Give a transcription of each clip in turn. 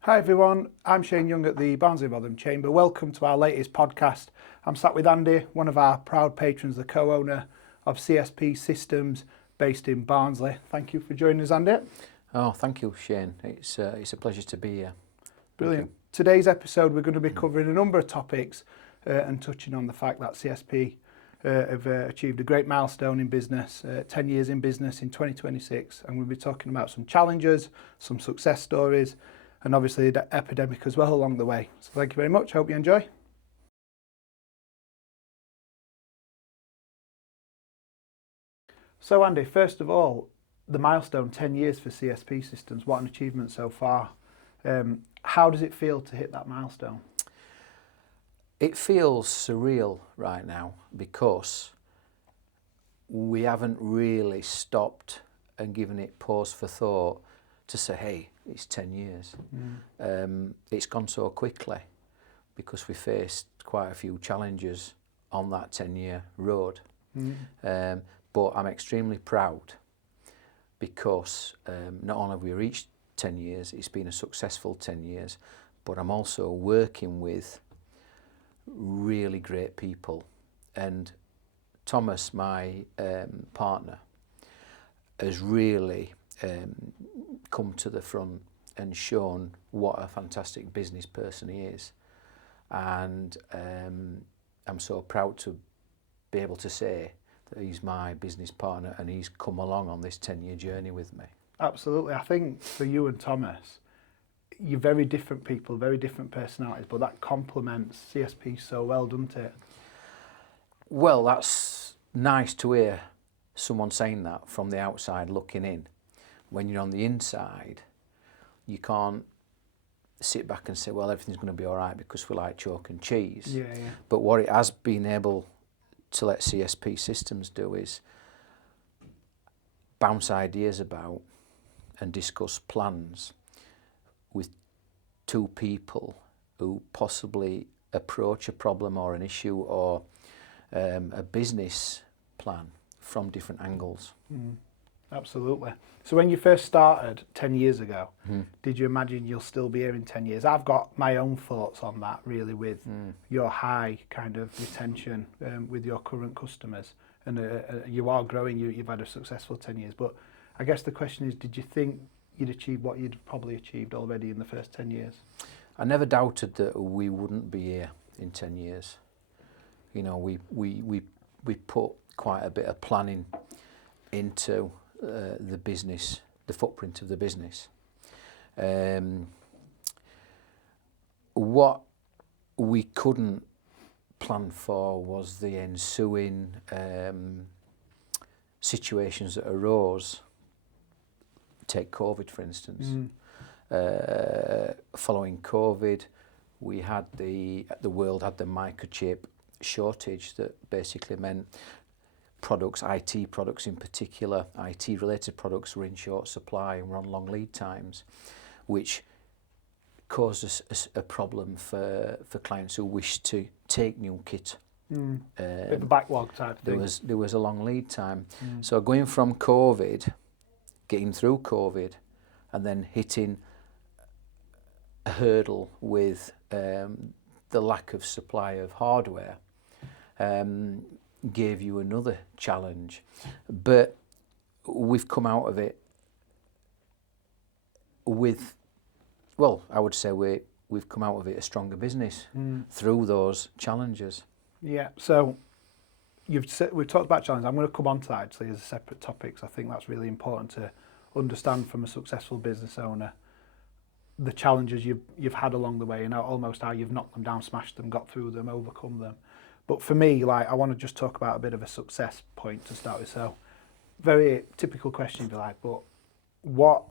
Hi everyone, I'm Shane Young at the Barnsley Rotherham Chamber. Welcome to our latest podcast. I'm sat with Andy, one of our proud patrons, the co-owner of CSP Systems based in Barnsley. Thank you for joining us, Andy. Oh, thank you, Shane. It's a pleasure to be here. Brilliant. Today's episode we're going to be covering a number of topics and touching on the fact that CSP have achieved a great milestone in business, 10 years in business in 2026, and we'll be talking about some challenges, some success stories, and obviously the epidemic as well along the way. So thank you very much. Hope you enjoy. So Andy, first of all, the milestone, 10 years for CSP Systems. What an achievement so far. How does it feel to hit that milestone? It feels surreal right now because we haven't really stopped and given it pause for thought to say, hey, it's 10 years. It's gone so quickly because we faced quite a few challenges on that 10-year road. But I'm extremely proud because not only have we reached 10 years, it's been a successful 10 years, but I'm also working with really great people. And Thomas, my partner, has really come to the front and shown what a fantastic business person he is. And I'm so proud to be able to say that he's my business partner and he's come along on this 10-year journey with me. Absolutely. I think for you and Thomas, you're very different people, very different personalities, but that complements CSP so well, doesn't it? Well, that's nice to hear someone saying that from the outside looking in. When you're on the inside, you can't sit back and say, well, everything's going to be all right because we like chalk and cheese. Yeah. But what it has been able to let CSP Systems do is bounce ideas about and discuss plans with two people who possibly approach a problem or an issue or a business plan from different angles. Absolutely. So when you first started 10 years ago, did you imagine you'll still be here in 10 years? I've got my own thoughts on that, really, with your high kind of retention with your current customers. And you are growing, you've had a successful 10 years. But I guess the question is, did you think you'd achieve what you'd probably achieved already in the first 10 years? I never doubted that we wouldn't be here in 10 years. You know, we put quite a bit of planning into the business, the footprint of the business. What we couldn't plan for was the ensuing situations that arose. Take COVID, for instance. Following COVID, we had the world had the microchip shortage that basically meant products, IT products in particular, IT-related products were in short supply and were on long lead times, which caused us a problem for clients who wished to take new kit. Bit of a backlog type thing. There was a long lead time. So going from COVID, getting through COVID, and then hitting a hurdle with the lack of supply of hardware, gave you another challenge. But we've come out of it with, well, I would say we've come out of it a stronger business through those challenges. Yeah, so we've talked about challenges. I'm going to come on to that actually as a separate topic, because I think that's really important to understand from a successful business owner, the challenges you've had along the way and almost how you've knocked them down, smashed them, got through them, overcome them. But for me, like, I want to just talk about a bit of a success point to start with. So, very typical question, if you like, but what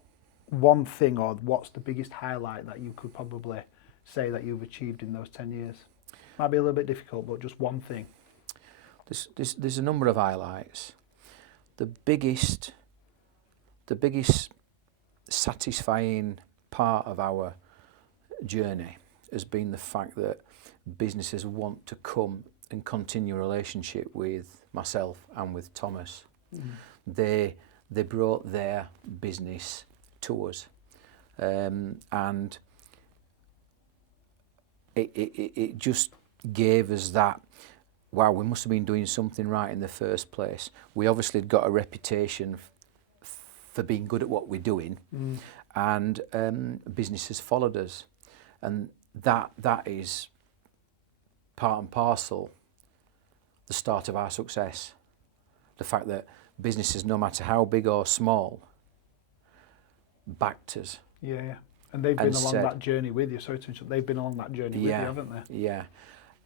one thing or what's the biggest highlight that you could probably say that you've achieved in those 10 years? Might be a little bit difficult, but just one thing. There's a number of highlights. The biggest satisfying part of our journey has been the fact that businesses want to come and continue a relationship with myself and with Thomas. They they brought their business to us, and it just gave us that, wow, we must have been doing something right in the first place. We obviously had got a reputation for being good at what we're doing, and businesses followed us, and that is part and parcel the start of our success. The fact that businesses, no matter how big or small, backed us. Yeah. And they've been along that journey with you. Sorry to interrupt. They've been along that journey with you, haven't they? Yeah.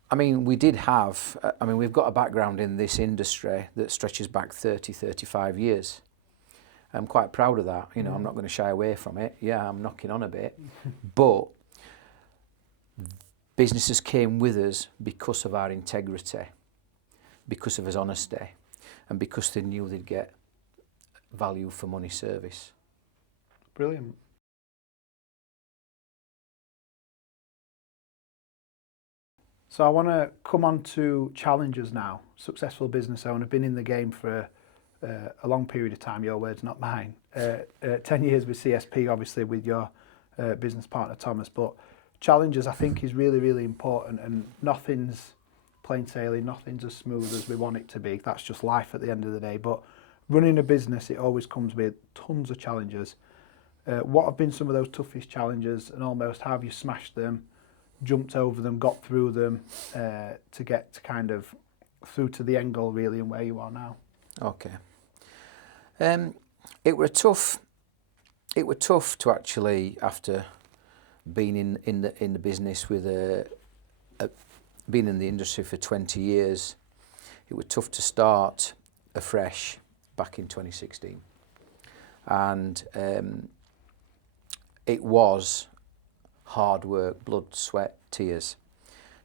I mean, we did have, we've got a background in this industry that stretches back 30, 35 years. I'm quite proud of that. You know, I'm not going to shy away from it. Yeah, I'm knocking on a bit. But businesses came with us because of our integrity, because of his honesty, and because they knew they'd get value for money service. Brilliant. So I want to come on to challenges now. Successful business owner, been in the game for a long period of time, your words, not mine. 10 years with CSP, obviously, with your business partner, Thomas. But challenges, I think, is really, really important, and nothing's plain sailing, nothing's as smooth as we want it to be. That's just life at the end of the day. But running a business, it always comes with tons of challenges. What have been some of those toughest challenges, and almost how have you smashed them, jumped over them, got through them to get to kind of through to the end goal, really, and where you are now? Okay. It were tough to actually, after being in the business with been in the industry for 20 years, it was tough to start afresh back in 2016, and it was hard work, blood, sweat, tears.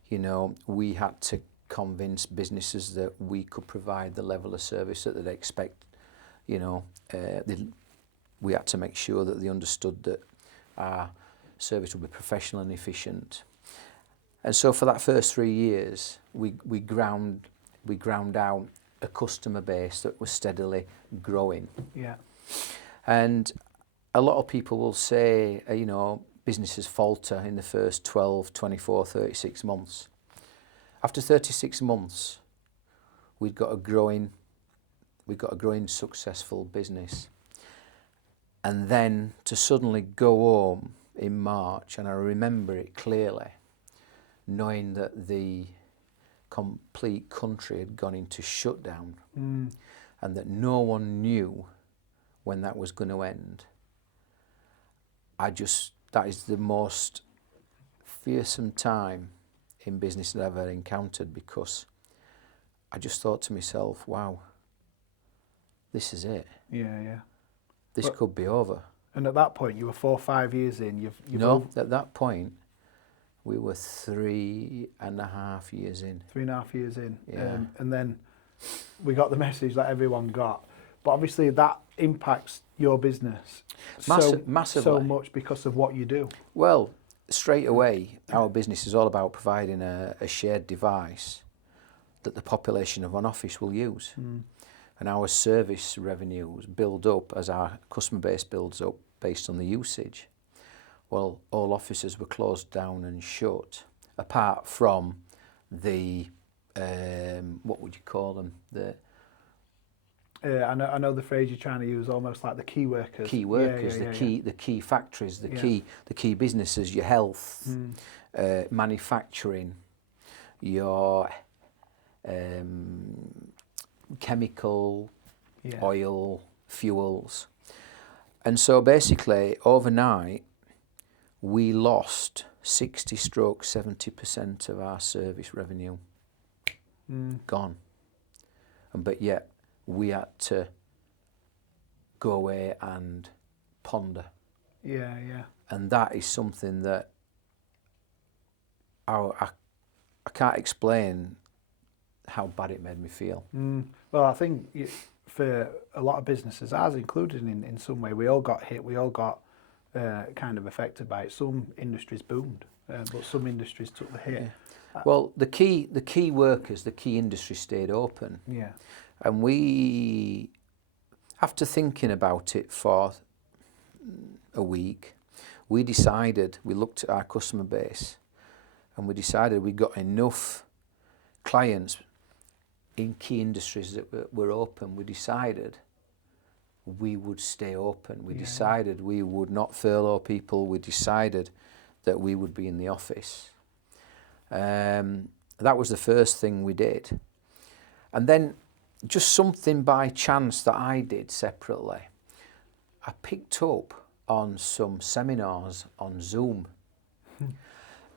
You know, we had to convince businesses that we could provide the level of service that they'd expect. You know, we had to make sure that they understood that our service would be professional and efficient. And so for that first 3 years, we ground out a customer base that was steadily growing. Yeah. And a lot of people will say, you know, businesses falter in the first 12, 24, 36 months. After 36 months, we'd got a growing successful business. And then to suddenly go home in March, and I remember it clearly, knowing that the complete country had gone into shutdown, and that no one knew when that was going to end. That is the most fearsome time in business that I've ever encountered, because I just thought to myself, wow, this is it. Yeah. This could be over. And at that point, you were 4 or 5 years in. No, at that point, we were 3.5 years in. 3.5 years in. Yeah. And then we got the message that everyone got. But obviously that impacts your business Massively. so much because of what you do. Well, straight away, our business is all about providing a shared device that the population of an office will use. And our service revenues build up as our customer base builds up based on the usage. Well, all offices were closed down and shut, apart from the, what would you call them? I know the phrase you're trying to use, almost like the key workers. Key workers, the key factories, the key businesses, your health, manufacturing, your chemical, oil, fuels. And so basically, overnight, we lost 60-70% of our service revenue. Gone. But yet, we had to go away and ponder. Yeah. And that is something that I can't explain how bad it made me feel. Well, I think for a lot of businesses, ours included in some way, we all got hit, we all got kind of affected by it. Some industries boomed, but some industries took the hit. Yeah. Well, the key workers, the key industry stayed open. Yeah. And After thinking about it for a week, we looked at our customer base and we decided we got enough clients in key industries that were open. We decided we would stay open. We decided we would not furlough people. We decided that we would be in the office. That was the first thing we did. And then just something by chance that I did separately, I picked up on some seminars on Zoom.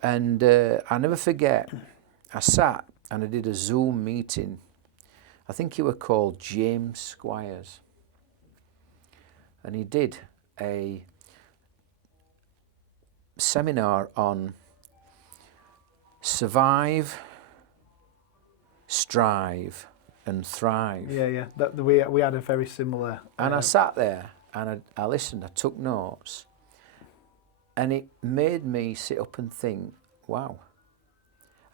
And I never forget, I sat and I did a Zoom meeting. I think he was called James Squires. And he did a seminar on survive, strive and thrive. Yeah. We had a very similar... And I sat there and I listened, I took notes, and it made me sit up and think, wow,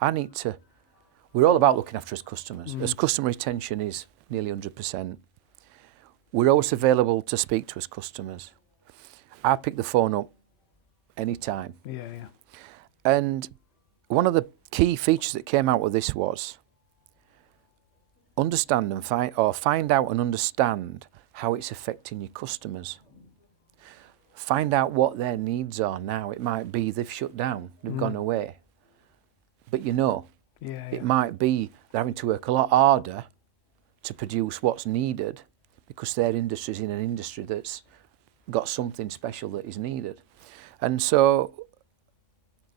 we're all about looking after his customers. As customer retention is nearly 100%. We're always available to speak to his customers. I pick the phone up anytime. Yeah. And one of the key features that came out of this was understand and find out and understand how it's affecting your customers. Find out what their needs are now. It might be they've shut down, they've gone away. But it might be they're having to work a lot harder to produce what's needed because their industry's in an industry that's got something special that is needed. And so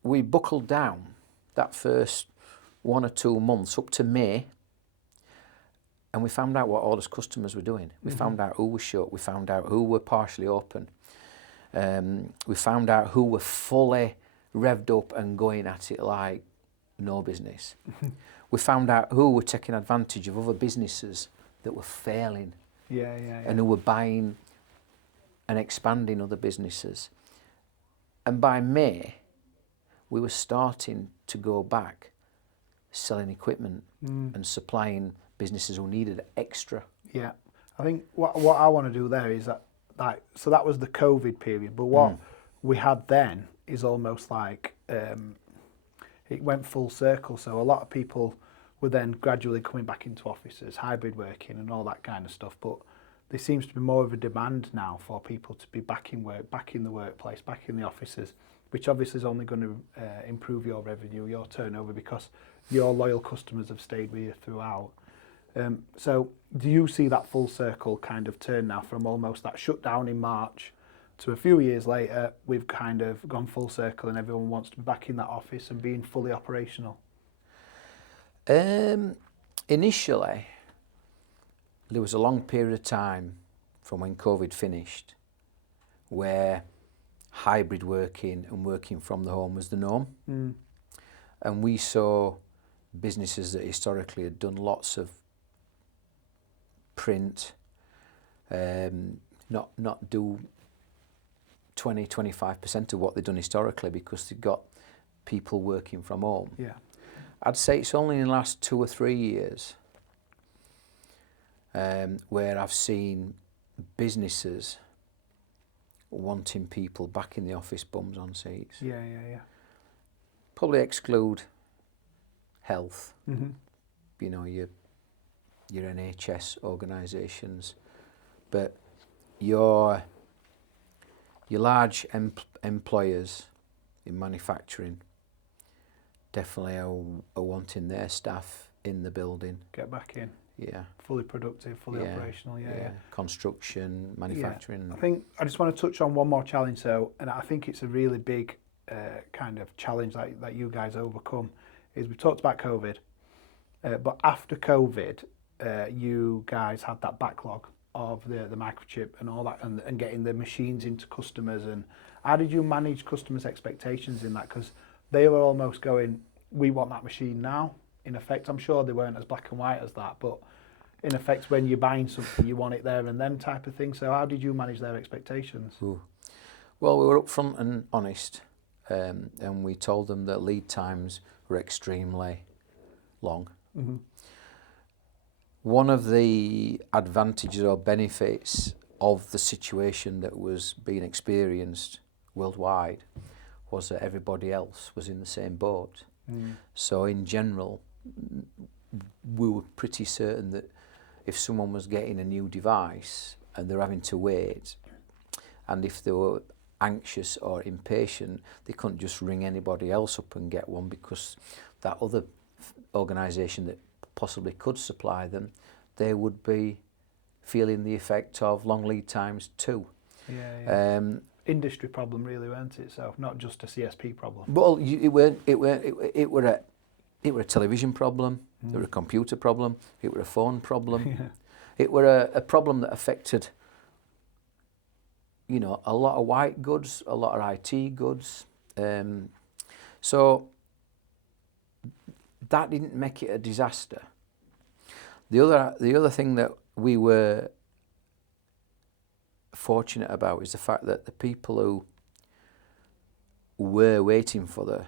we buckled down that first 1 or 2 months up to May, and we found out what all those customers were doing. We found out who was shut. We found out who were partially open. We found out who were fully revved up and going at it like no business. We found out who were taking advantage of other businesses that were failing. Yeah. And who were buying and expanding other businesses. And by May, we were starting to go back selling equipment and supplying businesses who needed extra. Yeah, I think what I want to do there is that, so that was the COVID period, but what we had then is almost like it went full circle. So a lot of people were then gradually coming back into offices, hybrid working and all that kind of stuff. But there seems to be more of a demand now for people to be back in work, back in the workplace, back in the offices, which obviously is only going to improve your revenue, your turnover, because your loyal customers have stayed with you throughout. So do you see that full circle kind of turn now from almost that shutdown in March to a few years later, we've kind of gone full circle and everyone wants to be back in that office and being fully operational? Initially, there was a long period of time from when COVID finished where hybrid working and working from the home was the norm. And we saw businesses that historically had done lots of print, not do 20-25% of what they'd done historically because they'd got people working from home. Yeah. I'd say it's only in the last 2 or 3 years where I've seen businesses wanting people back in the office, bums on seats. Yeah. Probably exclude health, you know, your NHS organisations, but your large employers in manufacturing definitely are wanting their staff in the building. Get back in. Yeah. Fully productive, fully operational. Yeah. Construction, manufacturing. Yeah. I think I just want to touch on one more challenge, and I think it's a really big kind of challenge that you guys overcome. Is we talked about COVID, but after COVID, you guys had that backlog of the microchip and all that, and getting the machines into customers. And how did you manage customers' expectations in that? Because they were almost going, we want that machine now. In effect, I'm sure they weren't as black and white as that, but in effect, when you're buying something, you want it there and then type of thing. So how did you manage their expectations? Ooh. Well, we were upfront and honest, and we told them that lead times were extremely long. One of the advantages or benefits of the situation that was being experienced worldwide was that everybody else was in the same boat. So in general, we were pretty certain that if someone was getting a new device and they're having to wait, and if they were anxious or impatient, they couldn't just ring anybody else up and get one, because that other organisation that possibly could supply them, they would be feeling the effect of long lead times too. Yeah. Industry problem, really, weren't it? So not just a CSP problem. Well, it were a television problem, it were a computer problem, it were a phone problem, it were a problem that affected, you know, a lot of white goods, a lot of IT goods. So that didn't make it a disaster. The other thing that we were fortunate about is the fact that the people who were waiting for the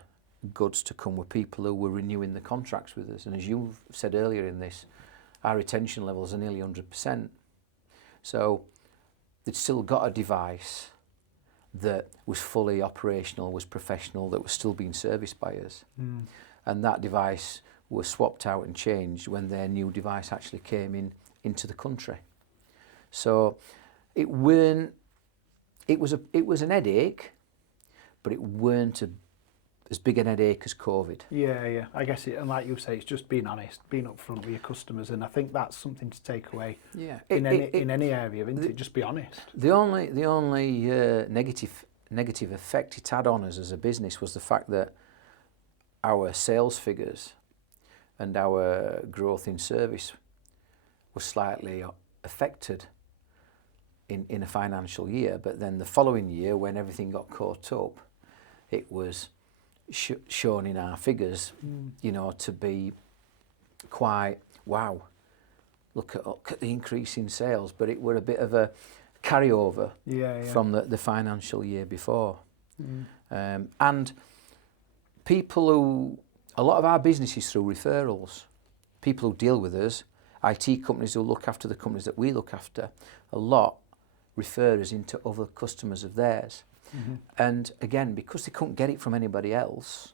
goods to come were people who were renewing the contracts with us. And as you said earlier in this, our retention levels are nearly 100%. So they'd still got a device that was fully operational, was professional, that was still being serviced by us. And that device was swapped out and changed when their new device actually came into the country. So it was an headache, but it weren't as big an headache as COVID. Yeah. I guess and like you say, it's just being honest, being upfront with your customers, and I think that's something to take away. Yeah. In any area, isn't it? Just be honest. The only negative effect it had on us as a business was the fact that our sales figures and our growth in service was slightly affected in a financial year, but then the following year, when everything got caught up, it was shown in our figures, you know, to be quite, wow, look at the increase in sales. But it were a bit of a carryover from the financial year before. And a lot of our business is through referrals. People who deal with us, IT companies who look after the companies that we look after, a lot refer us into other customers of theirs. And again, because they couldn't get it from anybody else,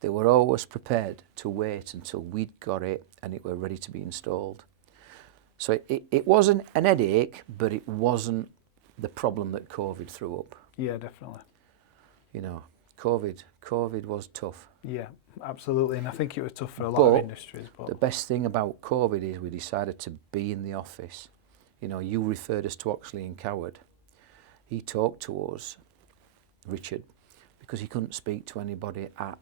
they were always prepared to wait until we'd got it and it were ready to be installed. So it wasn't an headache, but it wasn't the problem that COVID threw up. Yeah, definitely. You know, COVID was tough. Yeah, absolutely. And I think it was tough for a lot of industries. But the best thing about COVID is we decided to be in the office. You know, you referred us to Oxley and Coward. He talked to us, Richard, because he couldn't speak to anybody at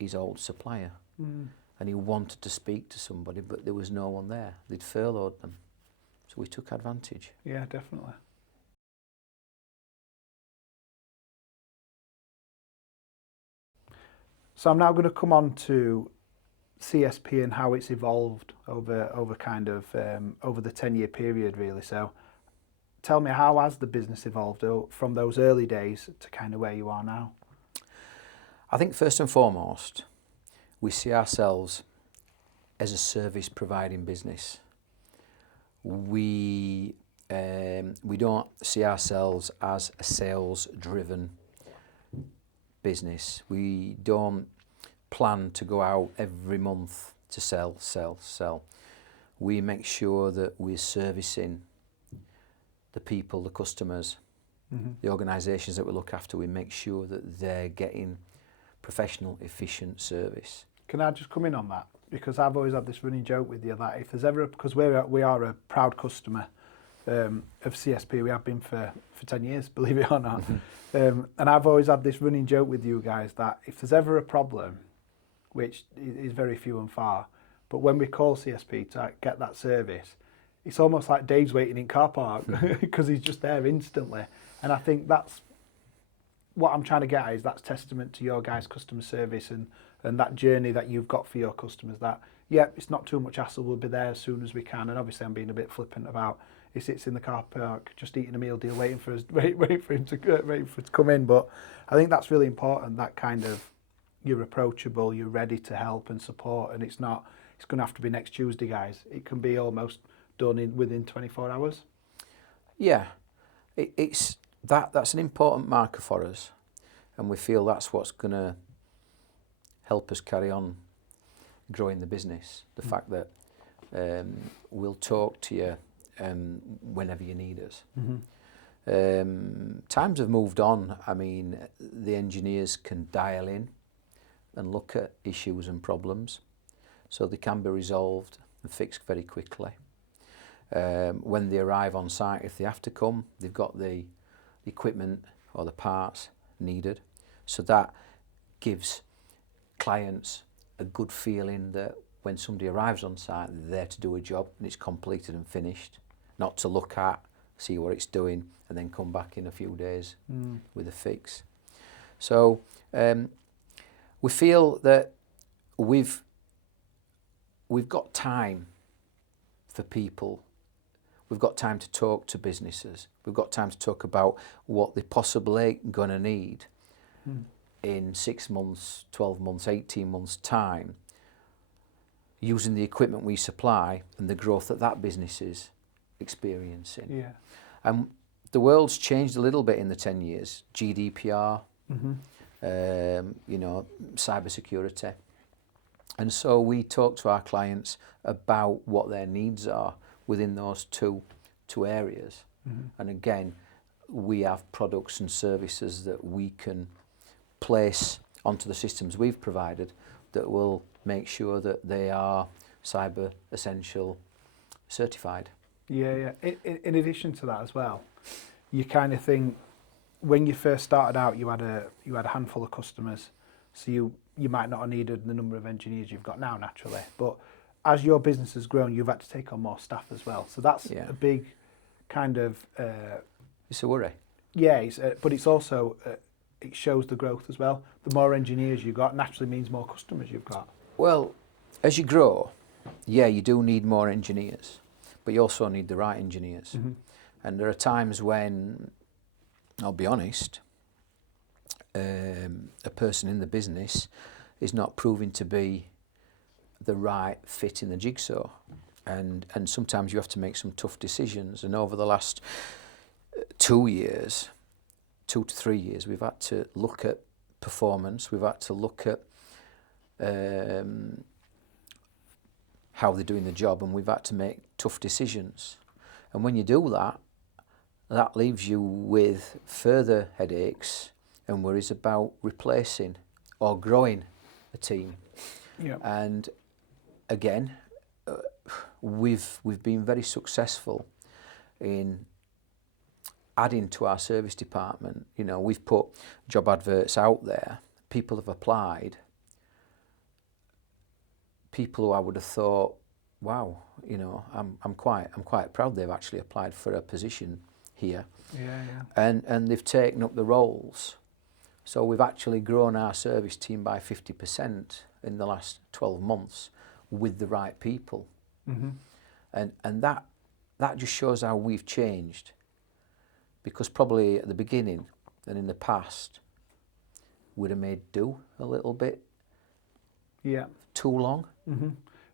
his old supplier. And he wanted to speak to somebody, but there was no one there. They'd furloughed them. So we took advantage. Yeah, definitely. So I'm now going to come on to CSP and how it's evolved over kind of over the 10-year period, really. So tell me, how has the business evolved from those early days to kind of where you are now? I think first and foremost, we see ourselves as a service providing business. We don't see ourselves as a sales driven business. We don't plan to go out every month to sell. We make sure that we're servicing the people, the customers, the organisations that we look after. We make sure that they're getting professional, efficient service. Can I just come in on that? Because I've always had this running joke with you that if there's ever, because we are a proud customer of CSP, we have been for 10 years, believe it or not. And I've always had this running joke with you guys that if there's ever a problem, which is very few and far, but when we call CSP to get that service, it's almost like Dave's waiting in car park because he's just there instantly. And I think that's what I'm trying to get at, is that's testament to your guys' customer service and that journey that you've got for your customers, that, yeah, it's not too much hassle, we'll be there as soon as we can. And obviously I'm being a bit flippant about he sits in the car park just eating a meal deal waiting for him to come in. But I think that's really important, that kind of, you're approachable, you're ready to help and support, and it's not, it's going to have to be next Tuesday, guys. It can be almost done within 24 hours. Yeah, that's an important marker for us, and we feel that's what's going to help us carry on growing the business. The fact that we'll talk to you whenever you need us. Times have moved on. I mean, the engineers can dial in and look at issues and problems, so they can be resolved and fixed very quickly. When they arrive on site, if they have to come, they've got the equipment or the parts needed. So that gives clients a good feeling that when somebody arrives on site, they're there to do a job and it's completed and finished, not to look at, see what it's doing, and then come back in a few days with a fix. So we feel that we've got time for people. We've got time to talk to businesses. We've got time to talk about what they're possibly going to need in 6 months, 12 months, 18 months' time, using the equipment we supply and the growth that business is experiencing. Yeah. And the world's changed a little bit in the 10 years. GDPR, cybersecurity. And so we talk to our clients about what their needs are within those two areas. And again, we have products and services that we can place onto the systems we've provided that will make sure that they are cyber essential certified. Yeah. In addition to that as well, you kind of think when you first started out, you had a handful of customers, so you might not have needed the number of engineers you've got now naturally, but as your business has grown, you've had to take on more staff as well. So that's a big kind of... it's a worry. Yeah, but it's also, it shows the growth as well. The more engineers you've got naturally means more customers you've got. Well, as you grow, you do need more engineers, but you also need the right engineers. And there are times when, I'll be honest, a person in the business is not proving to be the right fit in the jigsaw, and sometimes you have to make some tough decisions. And over the last 2 to 3 years, we've had to look at performance, we've had to look at how they're doing the job, and we've had to make tough decisions. And when you do that, that leaves you with further headaches and worries about replacing or growing a team. And again, we've been very successful in adding to our service department. We've put job adverts out there. People have applied. People who I would have thought, wow, I'm quite proud they've actually applied for a position here. And they've taken up the roles. So we've actually grown our service team by 50% in the last 12 months with the right people. And that just shows how we've changed, because probably at the beginning and in the past we'd have made do a little bit too long.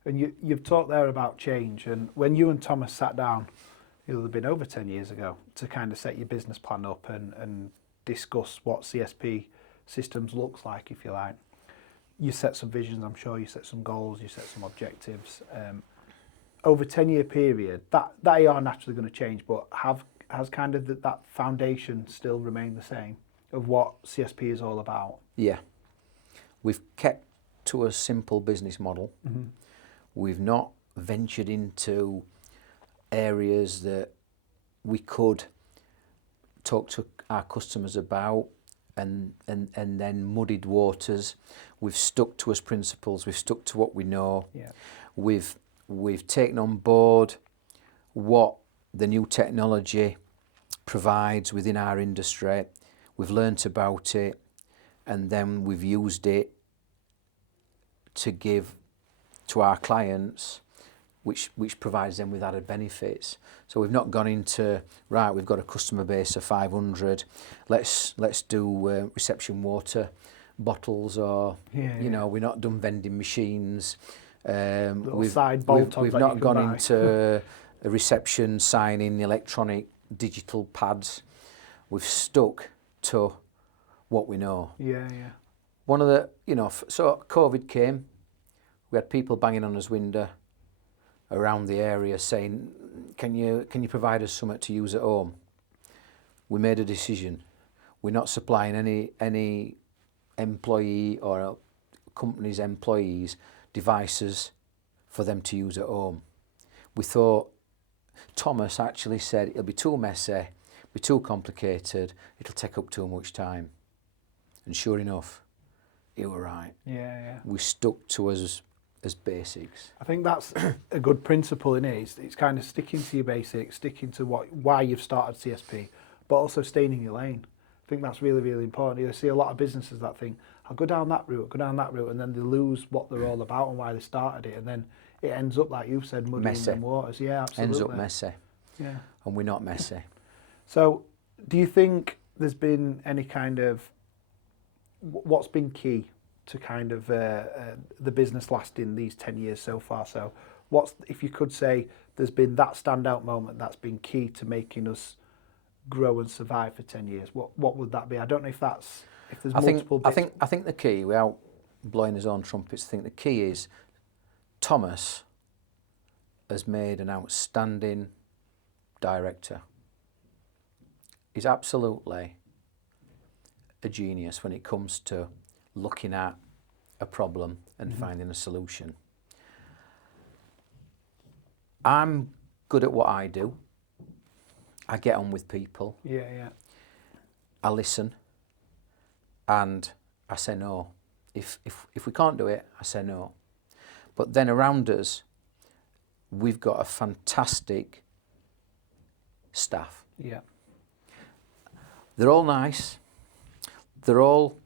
And you've talked there about change, and when you and Thomas sat down, it'll have been over 10 years ago, to kind of set your business plan up and discuss what CSP Systems looks like, if you like. You set some visions, I'm sure, you set some goals, you set some objectives. Over a 10-year period, that they are naturally going to change, but has kind of that foundation still remained the same of what CSP is all about? Yeah. We've kept to a simple business model. We've not ventured into areas that we could talk to our customers about and then muddied waters. We've stuck to us principles, we've stuck to what we know. We've taken on board what the new technology provides within our industry. We've learnt about it, and then we've used it to give to our clients, which provides them with added benefits. So we've not gone into, right, we've got a customer base of 500, let's do reception water bottles, or we're not done vending machines. Little side bolt-ons we've that not you can gone buy. into a reception signing electronic digital pads. We've stuck to what we know. Yeah, yeah. One of the, so COVID came, we had people banging on his window around the area saying, can you provide us something to use at home? We made a decision. We're not supplying any employee or a company's employees devices for them to use at home. We thought, Thomas actually said it'll be too messy, be too complicated, it'll take up too much time. And sure enough, you were right. Yeah, yeah. We stuck to as basics. I think that's a good principle in it. It's kind of sticking to your basics, sticking to why you've started CSP, but also staying in your lane. I think that's really, really important. You see a lot of businesses that think, I'll go down that route, and then they lose what they're all about and why they started it, and then it ends up, like you've said, muddy in them waters. Yeah, absolutely. Ends up messy. Yeah. And we're not messy. So, do you think there's been any kind of, what's been key to kind of the business lasting these 10 years so far? So, if you could say there's been that standout moment that's been key to making us grow and survive for 10 years, what would that be? I don't know if there's multiple bits. I think the key, without blowing his own trumpets, I think the key is Thomas has made an outstanding director. He's absolutely a genius when it comes to looking at a problem and finding a solution. I'm good at what I do. I get on with people. Yeah, yeah. I listen, and I say no. If we can't do it, I say no. But then around us, we've got a fantastic staff. Yeah. They're all nice. They're all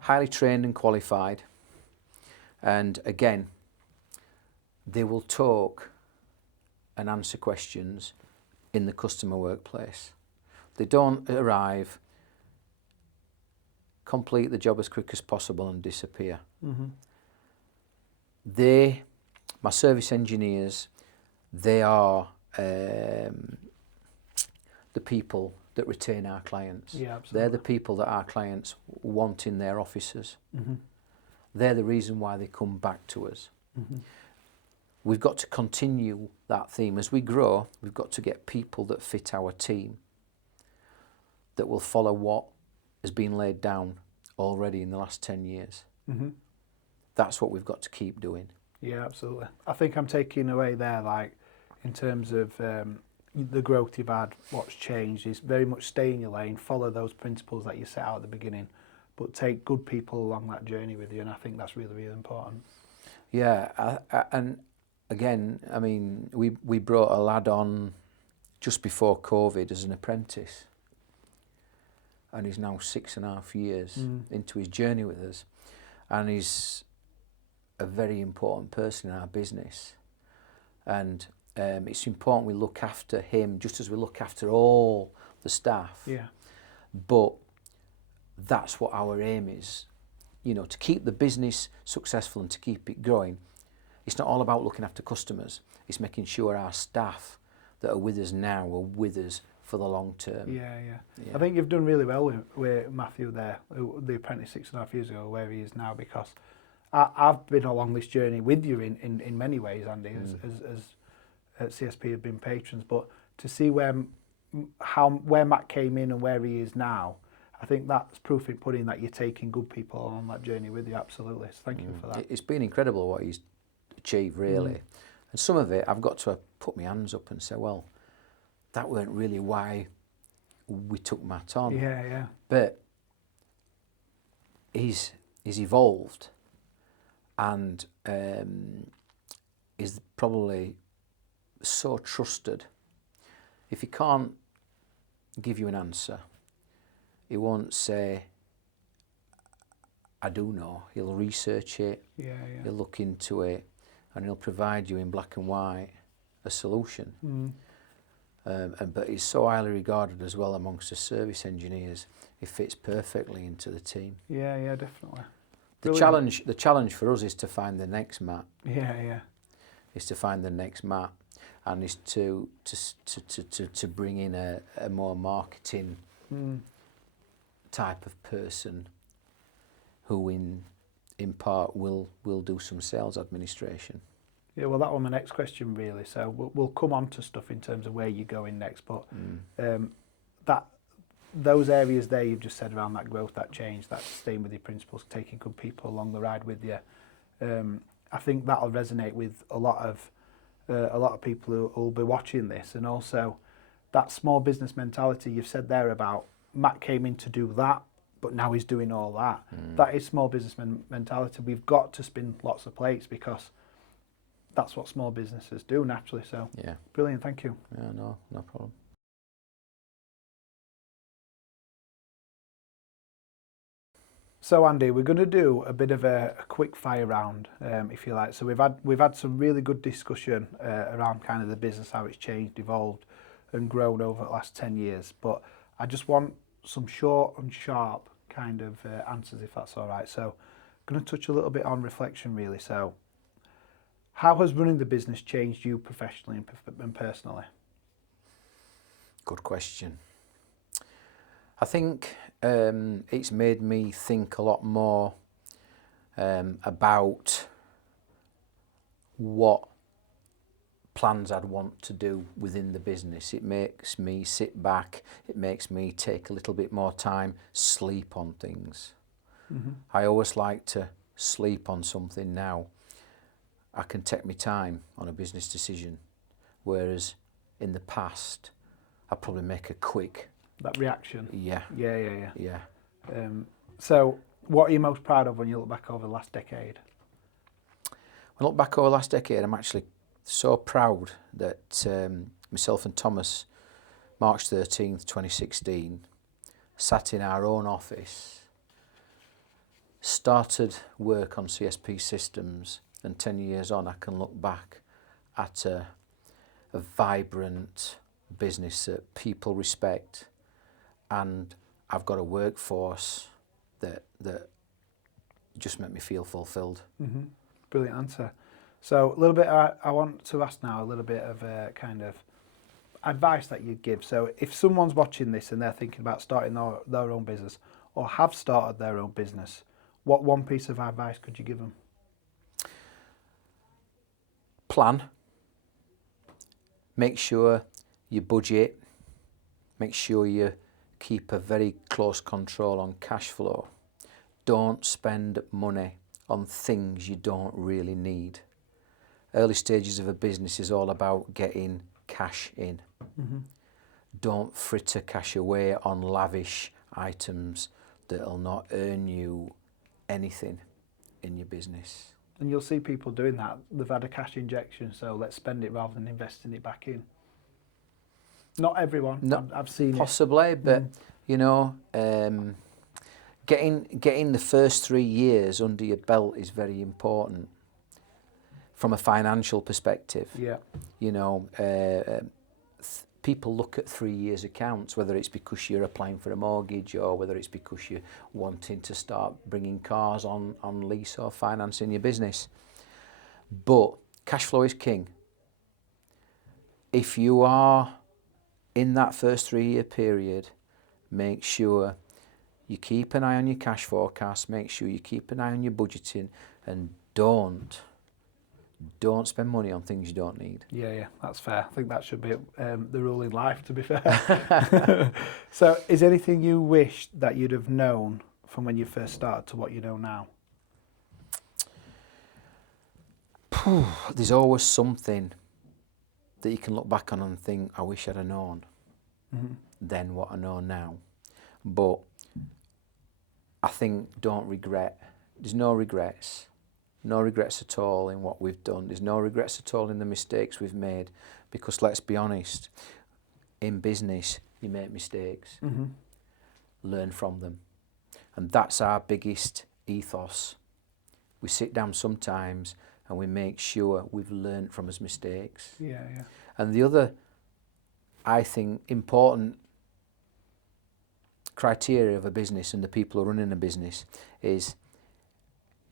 highly trained and qualified. And again, they will talk and answer questions in the customer workplace. They don't arrive, complete the job as quick as possible and disappear. Mm-hmm. My service engineers, they are the people that retain our clients. Yeah, absolutely. They're the people that our clients want in their offices. Mm-hmm. They're the reason why they come back to us. Mm-hmm. We've got to continue that theme. As we grow, we've got to get people that fit our team, that will follow what has been laid down already in the last 10 years. Mm-hmm. That's what we've got to keep doing. Yeah, absolutely. I think I'm taking away there, like, in terms of the growth you've had, what's changed is very much stay in your lane, follow those principles that you set out at the beginning, but take good people along that journey with you, and I think that's really, really important. Yeah, and again, I mean, we brought a lad on just before COVID as an apprentice, and he's now 6.5 years into his journey with us, and he's a very important person in our business, and it's important we look after him just as we look after all the staff. Yeah. But that's what our aim is, to keep the business successful and to keep it growing. It's not all about looking after customers. It's making sure our staff that are with us now are with us for the long term. Yeah. I think you've done really well with Matthew there, the apprentice 6.5 years ago, where he is now, because I've been along this journey with you in many ways, Andy, as CSP have been patrons, but to see where Matt came in and where he is now, I think that's proof in pudding that you're taking good people on that journey with you, absolutely. So thank you for that. It's been incredible what he's achieved, really. And some of it, I've got to put my hands up and say, well, that weren't really why we took Matt on. Yeah. But he's evolved and is probably so trusted. If he can't give you an answer, he won't say, I do know. He'll research it, he'll look into it, and he'll provide you in black and white a solution. But he's so highly regarded as well amongst the service engineers. He fits perfectly into the team. Yeah, definitely. The challenge for us is to find the next Matt. Yeah. Is to find the next Matt, and is to bring in a more marketing type of person, who in part will do some sales administration. Yeah, well, that was my next question, really. So we'll come on to stuff in terms of where you're going next, but those areas there you've just said around that growth, that change, that staying with your principles, taking good people along the ride with you, I think that'll resonate with a lot of people who will be watching this, and also that small business mentality you've said there about Matt came in to do that, but now he's doing all that. That is small business mentality. We've got to spin lots of plates because that's what small businesses do naturally. So yeah, brilliant, thank you. Yeah, no problem. So Andy, we're going to do a bit of a quick fire round, if you like. So we've had some really good discussion around kind of the business, how it's changed, evolved, and grown over the last 10 years. But I just want some short and sharp kind of answers, if that's all right. So I'm going to touch a little bit on reflection, really. So how has running the business changed you professionally and personally? Good question. I think it's made me think a lot more about what plans I'd want to do within the business. It makes me sit back, it makes me take a little bit more time, sleep on things. I always like to sleep on something now. I can take my time on a business decision, whereas in the past I'd probably make a quick... That reaction? Yeah. Yeah. So what are you most proud of when you look back over the last decade? When I look back over the last decade, I'm actually so proud that myself and Thomas, March 13th, 2016, sat in our own office, started work on CSP Systems, and 10 years on I can look back at a vibrant business that people respect, and I've got a workforce that just make me feel fulfilled. Brilliant answer. So a little bit, I want to ask now a little bit of kind of advice that you'd give. So if someone's watching this and they're thinking about starting their own business or have started their own business, what one piece of advice could you give them? Plan. Make sure you budget. Make sure you keep a very close control on cash flow. Don't spend money on things you don't really need. Early stages of a business is all about getting cash in. Don't fritter cash away on lavish items that'll not earn you anything in your business. And you'll see people doing that. They've had a cash injection, so let's spend it rather than investing it back in. Not everyone. No, I've seen possibly, but you know, getting the first 3 years under your belt is very important from a financial perspective. Yeah. You know, people look at 3 years accounts, whether it's because you're applying for a mortgage or whether it's because you're wanting to start bringing cars on lease or financing your business. But cash flow is king. If you are in that first 3 year period, make sure you keep an eye on your cash forecast, make sure you keep an eye on your budgeting, and don't spend money on things you don't need. Yeah, that's fair. I think that should be the rule in life, to be fair. So is there anything you wish that you'd have known from when you first started to what you know now? There's always something that you can look back on and think, I wish I'd have known then what I know now. But I think don't regret. There's no regrets. No regrets at all in what we've done. There's no regrets at all in the mistakes we've made, because let's be honest, in business you make mistakes, learn from them, and that's our biggest ethos. We sit down sometimes and we make sure we've learned from his mistakes. Yeah. And the other, I think, important criteria of a business and the people who are running a business is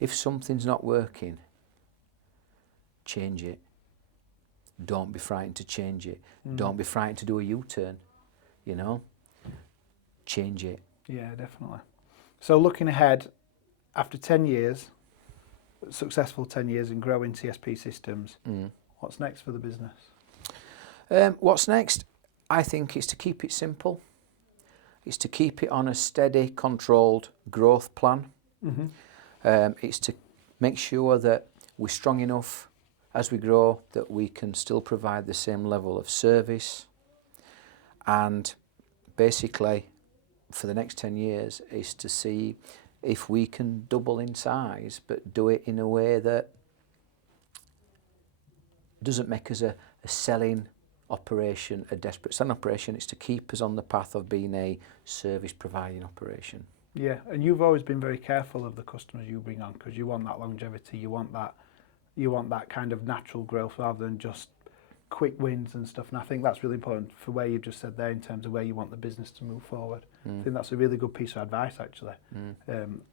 If something's not working, change it. Don't be frightened to change it. Don't be frightened to do a U-turn, you know. Change it. Yeah, definitely. So looking ahead, after 10 years, successful 10 years in growing CSP Systems, what's next for the business? What's next? I think it's to keep it simple. It's to keep it on a steady, controlled growth plan. It's to make sure that we're strong enough as we grow that we can still provide the same level of service. And basically, for the next 10 years, is to see if we can double in size, but do it in a way that doesn't make us a selling operation, a desperate selling operation. It's to keep us on the path of being a service providing operation. Yeah, and you've always been very careful of the customers you bring on, because you want that longevity, you want that kind of natural growth rather than just quick wins and stuff. And I think that's really important for where you've just said there in terms of where you want the business to move forward. I think that's a really good piece of advice, actually.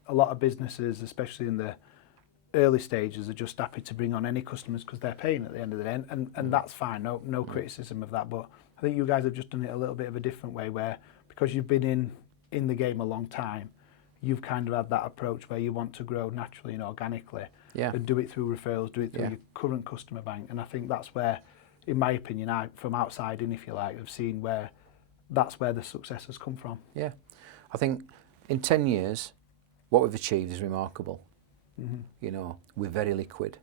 A lot of businesses, especially in the early stages, are just happy to bring on any customers because they're paying at the end of the day, and that's fine, no criticism of that. But I think you guys have just done it a little bit of a different way, where because you've been in the game a long time, you've kind of had that approach where you want to grow naturally and organically, and do it through referrals, do it through your current customer bank. And I think that's where, in my opinion, I, from outside in, if you like, have seen where that's where the success has come from. Yeah, I think in 10 years, what we've achieved is remarkable. You know, we're very liquid.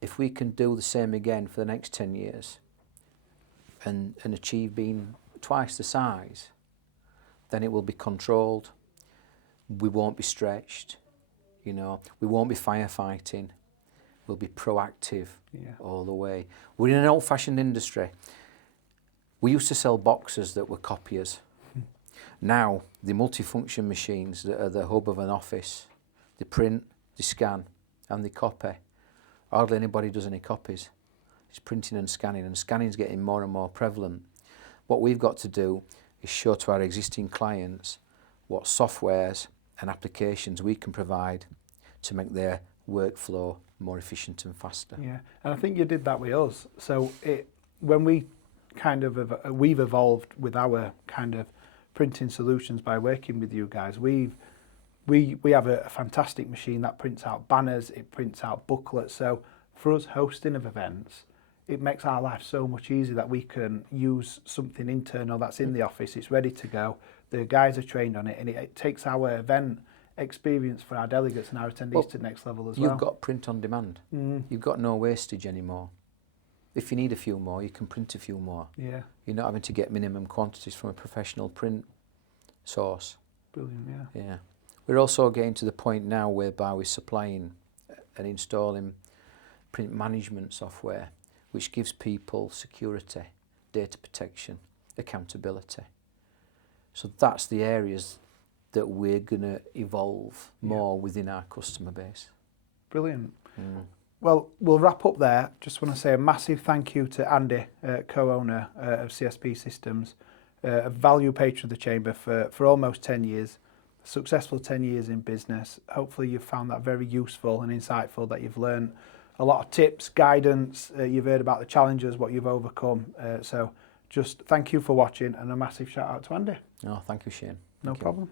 If we can do the same again for the next 10 years and achieve being twice the size, then it will be controlled. We won't be stretched, you know, we won't be firefighting. We'll be proactive all the way. We're in an old-fashioned industry. We used to sell boxes that were copiers. Now, the multifunction machines that are the hub of an office, they print, they scan, and they copy. Hardly anybody does any copies. It's printing and scanning's getting more and more prevalent. What we've got to do is show to our existing clients what softwares and applications we can provide to make their workflow more efficient and faster. Yeah, and I think you did that with us. So when we kind of we've evolved with our kind of printing solutions by working with you guys. We have a fantastic machine that prints out banners, it prints out booklets. So for us hosting of events, it makes our life so much easier that we can use something internal that's in the office. It's ready to go. The guys are trained on it, and it takes our event experience for our delegates and our attendees to the next level as well. You've got print on demand. You've got no wastage anymore. If you need a few more, you can print a few more. Yeah. You're not having to get minimum quantities from a professional print source. Brilliant, yeah. Yeah. We're also getting to the point now whereby we're supplying and installing print management software, which gives people security, data protection, accountability. So that's the areas that we're going to evolve more within our customer base. Brilliant. Well, we'll wrap up there. Just want to say a massive thank you to Andy, co-owner of CSP Systems, a value patron of the Chamber for almost 10 years, successful 10 years in business. Hopefully you've found that very useful and insightful, that you've learned a lot of tips, guidance, you've heard about the challenges, what you've overcome. So just thank you for watching, and a massive shout out to Andy. Oh, thank you, Shane. No problem.